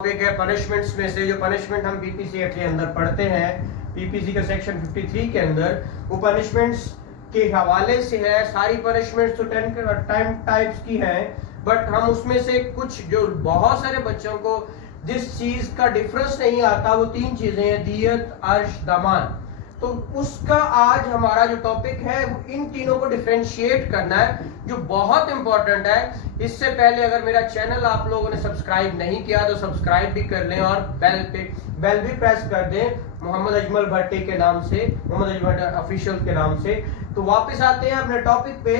Topic है punishments में से जो पनिशमेंट हम पीपीसी एक्ट के अंदर पढ़ते हैं, पीपीसी का सेक्शन 53 के अंदर वो पनिशमेंट्स के हवाले से है। सारी पनिशमेंट्स तो 10 टाइप्स की हैं, बट हम उसमें से कुछ जो बहुत सारे बच्चों को जिस चीज का डिफरेंस नहीं आता वो 3 चीजें हैं, दियत, अर्श, दमान। तो उसका आज हमारा जो टॉपिक है इन तीनों को डिफरेंशिएट करना है, जो बहुत इंपॉर्टेंट है। इससे पहले अगर मेरा चैनल आप लोगों ने सब्सक्राइब नहीं किया तो सब्सक्राइब भी कर लें और बेल भी प्रेस कर दें, मोहम्मद अजमल भट्टी के नाम से, मोहम्मद अजमल ऑफिशियल के नाम से। तो वापस आते हैं अपने टॉपिक पे।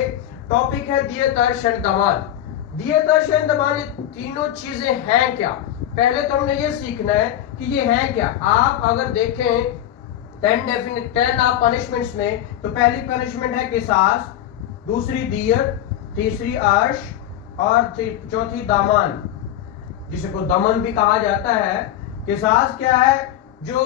टॉपिक है दियत, अर्श एंड दमान। दियत, अर्श एंड दमान, ये तीनों चीजें हैं क्या? पहले तो हमने ये सीखना है कि ये है क्या। आप अगर देखें 10 आप पनिशमेंट्स में, तो पहली पनिशमेंट है किसास, दूसरी दियत, तीसरी अर्श और चौथी दामान, जिसे को दमन भी कहा जाता है। किसास क्या है? जो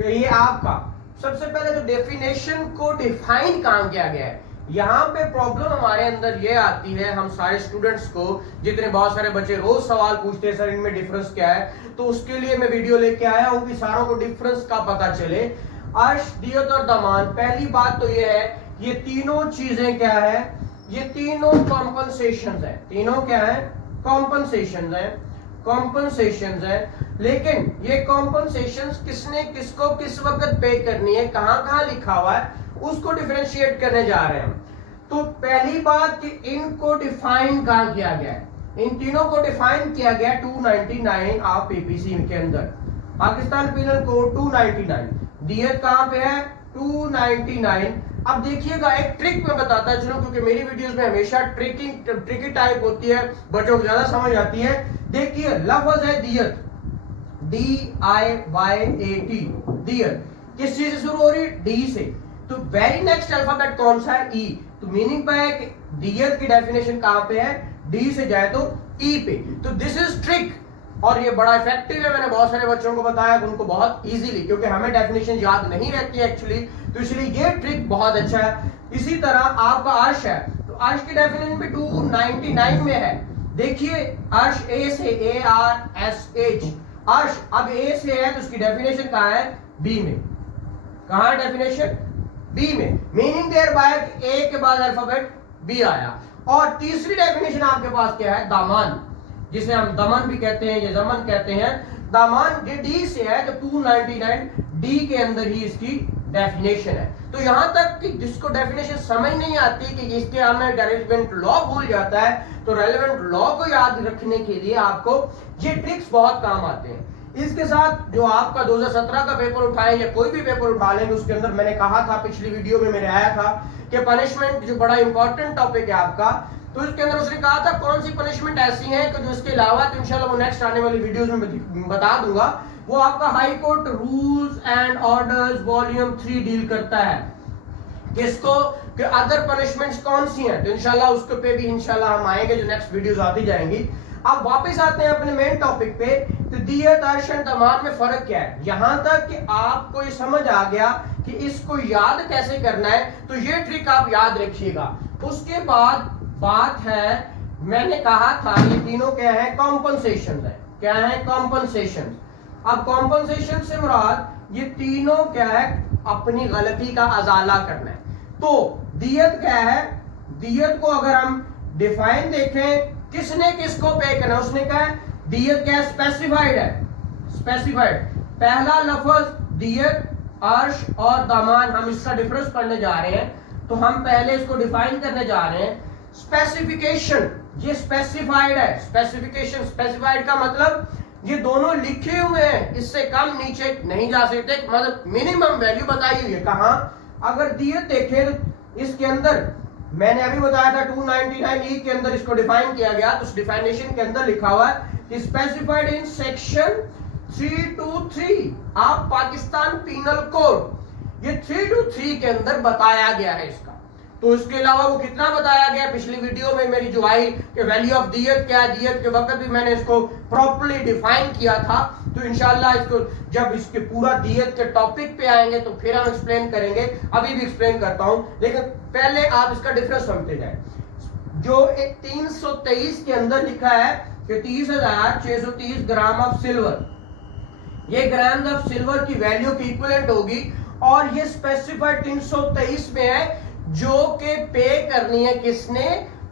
ये आपका सबसे पहले तो डेफिनेशन को डिफाइन कहां किया गया है। यहाँ पे प्रॉब्लम हमारे अंदर ये आती है, हम सारे स्टूडेंट्स को, जितने बहुत सारे बच्चे रोज सवाल पूछते हैं सर इनमें डिफरेंस क्या है, तो उसके लिए मैं वीडियो लेके आया हूँ कि सारों को डिफरेंस का पता चले। अर्श, दियत और दमान, पहली बात तो ये है, ये तीनों चीजें क्या है? ये तीनों कॉम्पनसेशन है। तीनों क्या है? कॉम्पनसेशन है। कॉम्पनसेशन है, लेकिन ये कॉम्पनसेशन किसने किसको किस वक्त पे करनी है, कहां कहां लिखा हुआ है, उसको डिफरेंशिएट करने जा रहे हैं हम। तो पहली बात कि इनको डिफाइन कहां किया गया है? इन तीनों को डिफाइन किया गया 299 ऑफ पीपीसी के अंदर, पाकिस्तान पिनल कोड 299। दियत कहां पे है? 299। अब देखिएगा, एक ट्रिक मैं बताता चलूं, क्योंकि मेरी वीडियोस में हमेशा ट्रिकी टाइप होती है, बच्चों को ज्यादा समझ आती है। देखिए, लफ्ज है दियत, DIYAT, दियत किस चीज से शुरू हो रही है? डी से। तो वेरी नेक्स्ट अल्फाबेट कौन सा है? ई। तो मीनिंग पे है कि दियत की डेफिनेशन कहां पे है? डी से जाए तो ई पे। तो दिस इज ट्रिक, और ये बड़ा इफेक्टिव है। मैंने बहुत सारे बच्चों को बताया कि उनको बहुत इजीली, क्योंकि हमें डेफिनेशन याद नहीं रहती है एक्चुअली, तो इसलिए ये ट्रिक बहुत अच्छा है। इसी तरह आपका अर्श है, तो अर्श की डेफिनेशन भी 299 में है। देखिए, अर्श ए से, ARSH, अर्श। अब ए से है तो उसकी डेफिनेशन कहां है? बी में। कहां है डेफिनेशन? बी में। मीनिंग देयर बाय ए के बाद अल्फाबेट बी आया। और तीसरी डेफिनेशन आपके पास क्या है? दामान, जिसे हम दमन भी कहते हैं, ये दमन कहते हैं। दामान ये डी से है, तो 299 डी के अंदर ही इसकी डेफिनेशन है। तो यहां तक कि जिसको डेफिनेशन समझ नहीं आती कि इसके हमें रेलेवेंट लॉ भूल जाता है, तो रेलेवेंट लॉ को याद रखने के लिए आपको ये ट्रिक्स बहुत काम आते हैं। इसके साथ जो आपका 2017 का पेपर उठाए या कोई भी पेपर उठा लेंगे, उसके अंदर मैंने कहा था, पिछली वीडियो में मेरे आया था कि पनिशमेंट जो बड़ा इंपॉर्टेंट टॉपिक है आपका, तो इसके अंदर उसने कहा था कौन सी पनिशमेंट ऐसी है कि जो इसके अलावा, तो इंशाल्लाह वो नेक्स्ट आने वाली वीडियोस में बता दूंगा। वो आपका high court rules and orders volume 3 deal करता है। किसको? कि अदर पनिशमेंट्स कौन सी हैं, तो इंशाल्लाह उसके पे भी इंशाल्लाह हम आएंगे, जो नेक्स्ट वीडियोस आती जाएंगी। अब वापस आते हैं अपने मेन टॉपिक पे। तो दियत, अर्श एंड दमान में फर्क क्या है? यहां तक कि आपको ये समझ आ गया कि इसको याद कैसे करना है, तो ये ट्रिक आप याद रखिएगा। उसके बाद बात है, मैंने कहा था ये तीनों क्या है? कॉम्पनसेशन है। क्या है? कॉम्पनसेशन। अब कॉम्पनसेशन से मुराद ये तीनों क्या है? अपनी गलती का अजाला करना है। तो दियत क्या है? दियत को अगर हम डिफाइन देखें, किसने किसको पे करना, उसने कहा दियत क्या है? स्पेसिफाइड है। स्पेसिफाइड। पहला लफ्ज दियत, अर्श और दमान, हम इसका डिफरेंस पढ़ने जा रहे हैं, तो हम पहले इसको डिफाइन करने जा रहे हैं। स्पेसिफिकेशन, ये स्पेसिफाइड है। स्पेसिफिकेशन, स्पेसिफाइड का मतलब ये दोनों लिखे हुए हैं, इससे कम नीचे नहीं जा सकते, मतलब मिनिमम वैल्यू बताई हुई है। कहां? अगर दियत देखें तो इसके अंदर मैंने अभी बताया था 299 के अंदर इसको डिफाइन किया गया, तो उस डिफाइनेशन के अंदर लिखा हुआ है स्पेसिफाइड इन सेक्शन 323 आप पाकिस्तान पीनल कोड। ये 323 के अंदर बताया गया है इसका। तो इसके अलावा वो कितना बताया गया? पिछली वीडियो में मेरी जो आई कि वैल्यू ऑफ दियत क्या है, दियत के वक्त भी मैंने इसको प्रॉपर्ली डिफाइन किया था। तो इंशाल्लाह इसको जब इसके पूरा दियत के टॉपिक पे आएंगे तो फिर हम एक्सप्लेन करेंगे, अभी भी एक्सप्लेन करता हूं, लेकिन पहले आप इसका डिफरेंस समझते जाए। जो 323 के अंदर लिखा है कि 30,630 ग्राम ऑफ सिल्वर, ये ग्राम ऑफ सिल्वर की वैल्यू की इक्विवेलेंट होगी। और ये स्पेसिफाइड 323 में है, जो कि पे करनी है किसने,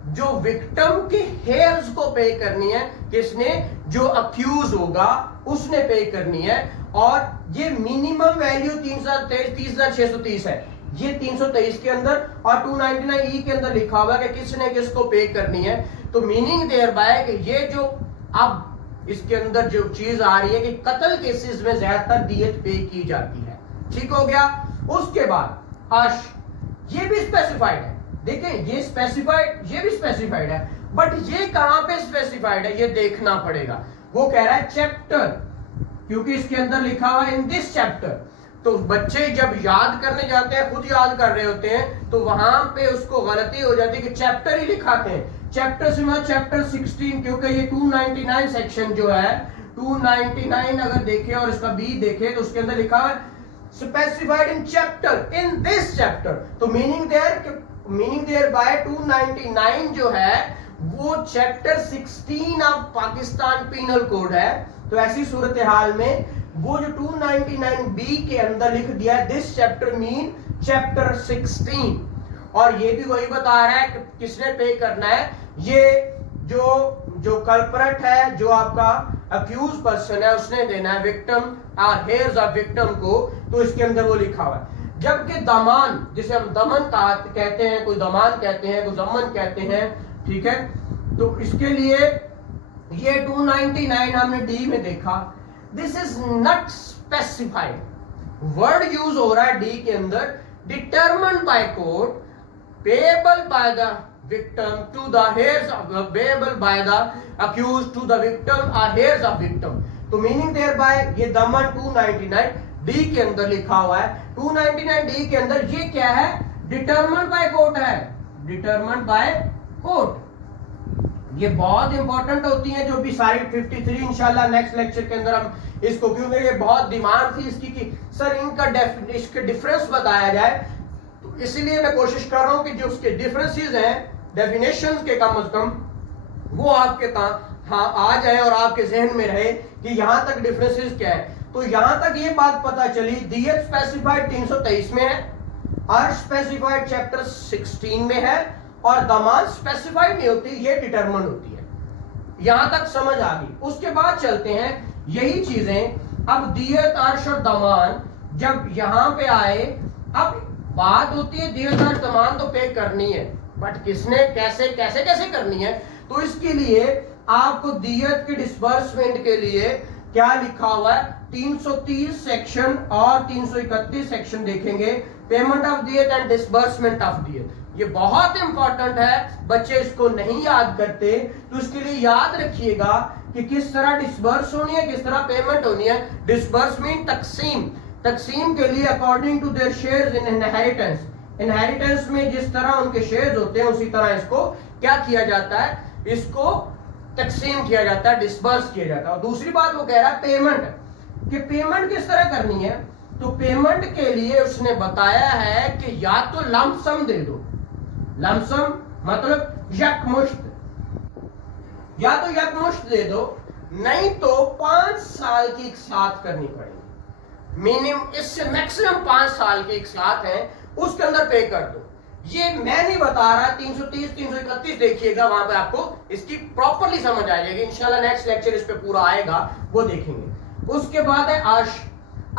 जो विक्टिम के हेयर्स को पे करनी है, किसने, जो अक्यूज होगा उसने पे करनी है। और ये मिनिमम वैल्यू 30,630 है, ये 323 के अंदर, और 299E के अंदर लिखा हुआ है कि किसने किसको पे करनी है। तो मीनिंग देयर बाय कि ये जो अब इसके अंदर जो चीज आ रही है कि कत्ल केसेस में ज्यादातर दियत पे की जाती है। ठीक हो गया। उसके बाद हर्ष, ये भी स्पेसिफाइड है, देखें ये स्पेसिफाइड, ये भी स्पेसिफाइड है, बट ये कहां पे स्पेसिफाइड है ये देखना पड़ेगा। वो कह रहा है चैप्टर, क्योंकि इसके अंदर लिखा हुआ है इन दिस चैप्टर। तो बच्चे जब याद करने जाते हैं, खुद याद कर रहे होते हैं, तो वहां पे उसको गलती हो जाती है कि चैप्टर ही लिखाते हैं। चैप्टर से मतलब चैप्टर 16, क्योंकि ये 299 सेक्शन जो है 299 अगर देखें और इसका बी देखें तो उसके अंदर लिखा है specified in chapter, in this chapter. तो मीनिंग देयर बाय 299 जो है वो चैप्टर 16 ऑफ पाकिस्तान पीनल कोड है। तो ऐसी सूरत हाल में वो जो 299B के अंदर लिख दिया है दिस चैप्टर मीन चैप्टर 16, और ये भी वही बता रहा है कि किसने पे करना है, ये जो कल्परेट है, जो आपका अक्यूज पर्सन है, उसने देना है विक्टिम और हेयर्स ऑफ विक्टिम को। तो इसके अंदर वो लिखा हुआ है। जबकि दमान, जिसे हम दमन कहते हैं, कोई दमान कहते हैं, कोई जमन कहते हैं, ठीक है। तो इसके लिए ये 299 हमने डी में देखा, this is not specified, word use हो रहा है डी के अंदर, determined by court, payable by the victim to the heirs of payable by the accused to the victim or heirs of victim। तो मीनिंग देयर बाय ये दमन 299 D के अंदर लिखा हुआ है। 299 डी के अंदर ये क्या है, डिटरमिन्ड बाय कोर्ट है, डिटरमिन्ड बाय कोर्ट। ये बहुत इंपॉर्टेंट होती है, जो भी सारी 53 इंशाल्लाह नेक्स्ट लेक्चर के अंदर हम इसको, क्योंकि ये बहुत डिमांड थी इसकी कि सर इसके डिफरेंस बताया जाए, तो इसीलिए मैं कोशिश कर रहा हूं कि जो उसके डिफरेंसेस हैं डेफिनेशंस के कम से कम वो आपके आ जाए और आपके जहन में रहे कि यहां तक डिफरेंसेस क्या है। तो यहां तक ये बात पता चली, दियत स्पेसिफाइड 323 में है, अर्श स्पेसिफाइड चैप्टर 16 में है, और दमान स्पेसिफाइड नहीं होती, ये डिटरमिन्ड होती है। यहां तक समझ आ गई। उसके बाद चलते हैं यही चीजें, अब दियत, अर्श और दमान जब यहां पे आए, अब बात होती है दियत अर्श दमान तो पे करनी है, बट किसने कैसे कैसे कैसे करनी है। तो इसके लिए आपको दियत के डिस्बर्समेंट के लिए क्या लिखा हुआ है, 330 सेक्शन और 331 सेक्शन देखेंगे, पेमेंट ऑफ दियत एंड डिस्बर्समेंट ऑफ दियत। ये बहुत इंपॉर्टेंट है, बच्चे इसको नहीं याद करते, तो इसके लिए याद रखिएगा कि किस तरह डिस्बर्स होनी है, किस तरह पेमेंट होनी है। डिस्बर्समेंट तकसीम, तकसीम के लिए according to their shares in inheritance, inheritance में जिस तरह उनके शेयर्स होते हैं उसी तरह इसको क्या किया जाता है, इसको तकसीम किया जाता है, डिस्बर्स किया जाता है। और दूसरी बात वो कह रहा है पेमेंट, कि पेमेंट किस तरह करनी है। तो पेमेंट के लिए उसने बताया है कि या तो लमसम दे दो, लमसम मतलब यकमुश्त, या तो यकमुश्त दे दो, नहीं तो 5 साल की एक साथ करनी पड़ेगी। मिनिमम इससे मैक्सिमम 5 साल की एक साथ है, उसके अंदर पे कर दो। ये मैं नहीं बता रहा, 330 331 देखिएगा, वहां पे आपको इसकी प्रॉपर्ली समझ आ जाएगी। इंशाल्लाह नेक्स्ट लेक्चर इस पे पूरा आएगा, वो देखेंगे। उसके बाद है अर्श,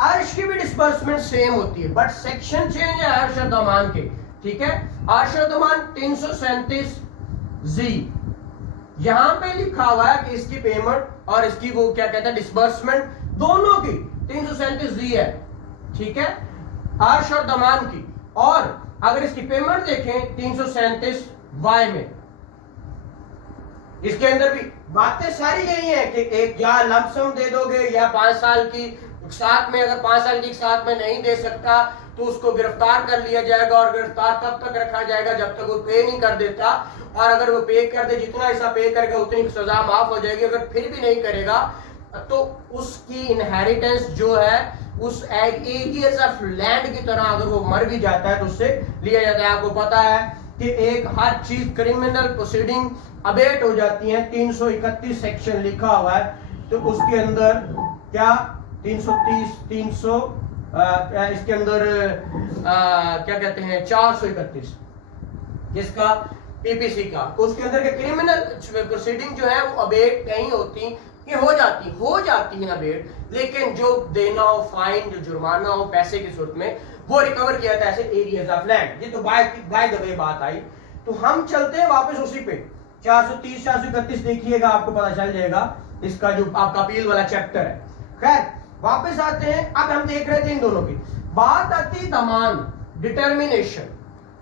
अर्श की भी डिस्बर्समेंट सेम होती है, बट सेक्शन चेंज है अर्श और दमान के, ठीक है। अर्श और दमान 337 जी, यहां पे लिखा हुआ है कि इसकी पेमेंट और इसकी वो क्या कहते हैं डिस्बर्समेंट दोनों की 337 जी है, ठीक है, अर्श और दमान की। और अगर इसकी पेमेंट देखें 337 वाई में, इसके अंदर भी बातें सारी यही है कि एक या लमसम दे दोगे या 5 साल की साथ में, अगर 5 साल की साथ में नहीं दे सकता तो उसको गिरफ्तार कर लिया जाएगा, और गिरफ्तार तब तक रखा जाएगा जब तक वो पे नहीं कर देता, और अगर वो पे कर दे, जितना ऐसा पे करेगा उतनी सजा माफ हो जाएगी। अगर फिर भी नहीं करेगा तो उसकी इनहेरिटेंस जो है उस एरियाज ऑफ लैंड की तरह, अगर वो मर भी जाता है तो उससे लिया जाता है। आपको पता है कि एक हर चीज क्रिमिनल प्रोसीडिंग अबेट हो जाती है, 331 सेक्शन लिखा हुआ है, तो उसके अंदर क्या 330 300 इसके अंदर क्या कहते हैं 431 किसका पीपीसी का, तो उसके अंदर के क्रिमिनल प्रोसीडिंग जो है वो अबेट नहीं होती, ये हो जाती है अबेट, लेकिन जो देना हो फाइन, जो जुर्माना हो पैसे की सूरत में, वो रिकवर किया जाता है एज एरियाज ऑफ लैंड। ये तो बाय द वे बात आई। तो हम चलते हैं वापस उसी पे 430 431 देखिएगा, आपको पता चल जाएगा इसका जो आपका अपील वाला चैप्टर है। खैर वापस आते हैं, अब हम देख रहे थे इन दोनों की बात आती दमान डिटर्मिनेशन।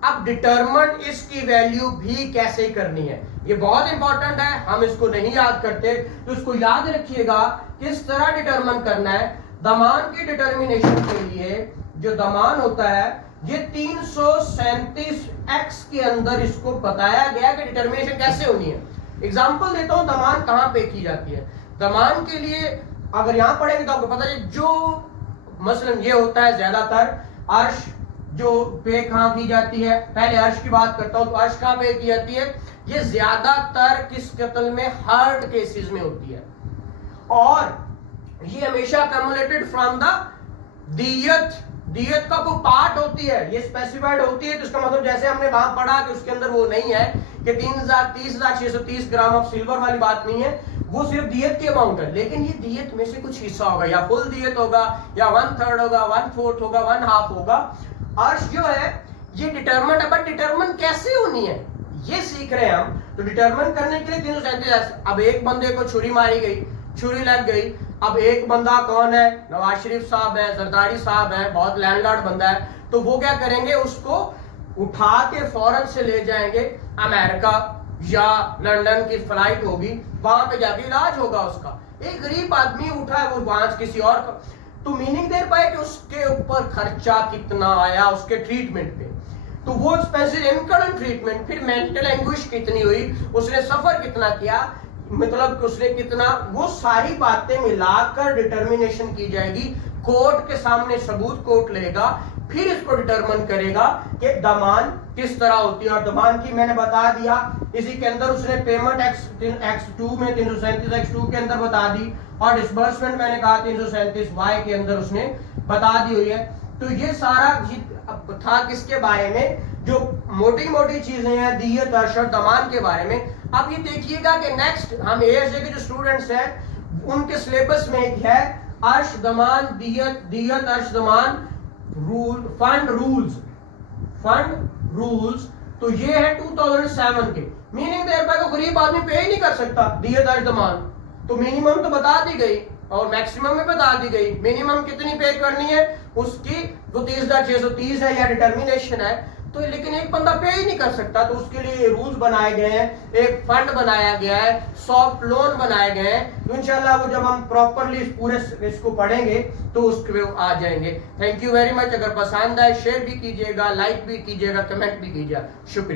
अब डिटरमिन इसकी वैल्यू भी कैसे करनी है, ये बहुत इंपॉर्टेंट है, हम इसको नहीं याद करते, तो इसको याद रखिएगा किस तरह डिटरमिन करना है। दमान की डिटर्मिनेशन के लिए जो दमान होता है ये 337 एक्स के अंदर इसको बताया गया कि डिटर्मिनेशन कैसे होनी है। एग्जांपल देता हूं दमान कहां पे की जाती है। दमान के लिए अगर यहां पढ़ेंगे तो आपको पता है, जो मसलन ये होता है ज्यादातर अर्श जो पे कहां की जाती है, पहले अर्श की बात करता हूं, तो अर्श कहां पे की जाती है, ये ज्यादातर किस कत्ल में हर्ट केसेस में होती है, और ये हमेशा कम्युलेटेड फ्रॉम द दियत का कोई पार्ट होती है, ये स्पेसिफाइड होती है, तो इसका मतलब जैसे हमने वहां पढ़ा कि उसके अंदर वो नहीं है कि 30,630 ग्राम ऑफ सिल्वर वाली बात नहीं है, वो सिर्फ दियत की अमाउंट है, लेकिन ये दियत में से कुछ हिस्सा होगा, या फुल दियत होगा, या 1/3 होगा, 1/4 होगा, 1/2 होगा। अर्श जो है ये डिटरमिन है, बट डिटरमिन कैसे होनी है ये सीख रहे हैं हम। तो डिटरमिन करने के लिए 337, अब एक बंदे को छुरी मारी गई, छुरी लग गई, अब एक बंदा कौन है, नवाज शरीफ साहब है, जरदारी साहब है, बहुत लैंडलॉर्ड बंदा है, तो वो क्या करेंगे, उसको उठा के फौरन से ले जाएंगे अमेरिका या लंदन की फ्लाइट होगी, वहां पे जाके इलाज होगा उसका। एक गरीब आदमी उठा है, वो वहां किसी और का, तो मीनिंग दे पाए कि उसके ऊपर खर्चा कितना आया उसके ट्रीटमेंट पे, तो वो एक्सपेंसिव इनकम ट्रीटमेंट, फिर मेंटल एंग्विश कितनी हुई, उसने सफर कितना किया, मतलब उसने कितना, वो सारी बातें मिलाकर डिटर्मिनेशन की जाएगी। कोर्ट के सामने सबूत कोर्ट लेगा, फिर इसको डिटरमिन करेगा कि दमान किस तरह होती है। और दमान की मैंने बता दिया, इसी के अंदर उसने पेमेंट X2 में 337 X2 के अंदर बता दी, और डिसबर्समेंट मैंने कहा 337 Y के अंदर उसने बता दी हुई है। तो ये सारा था किसके बारे में, जो मोटी मोटी चीजें हैं दियत अर्श और दमान के बारे में। अब ये देखिएगा कि नेक्स्ट हम एएसए के जो स्टूडेंट्स हैं उनके सिलेबस में एक है अर्श दमान दियत अर्श दमान रूल फंड रूल्स। तो ये है 2007 के। मीनिंग देर पर गरीब आदमी पे ही नहीं कर सकता दियत अर्श दमान, तो मिनिमम तो बता दी गई और मैक्सिमम में बता दी गई। मिनिमम कितनी पे करनी है उसकी, वो 30,630 है या डिटर्मिनेशन है, तो लेकिन एक बंदा पे ही नहीं कर सकता, तो उसके लिए रूल्स बनाए गए हैं, एक फंड बनाया गया है, सॉफ्ट लोन बनाए गए हैं। तो इंशाल्लाह वो जब हम प्रॉपरली पूरे इसको पढ़ेंगे तो उसके आ जाएंगे। Thank you very much. अगर पसंद आए शेयर भी कीजिएगा, लाइक भी कीजिएगा, कमेंट भी कीजिएगा। शुक्रिया।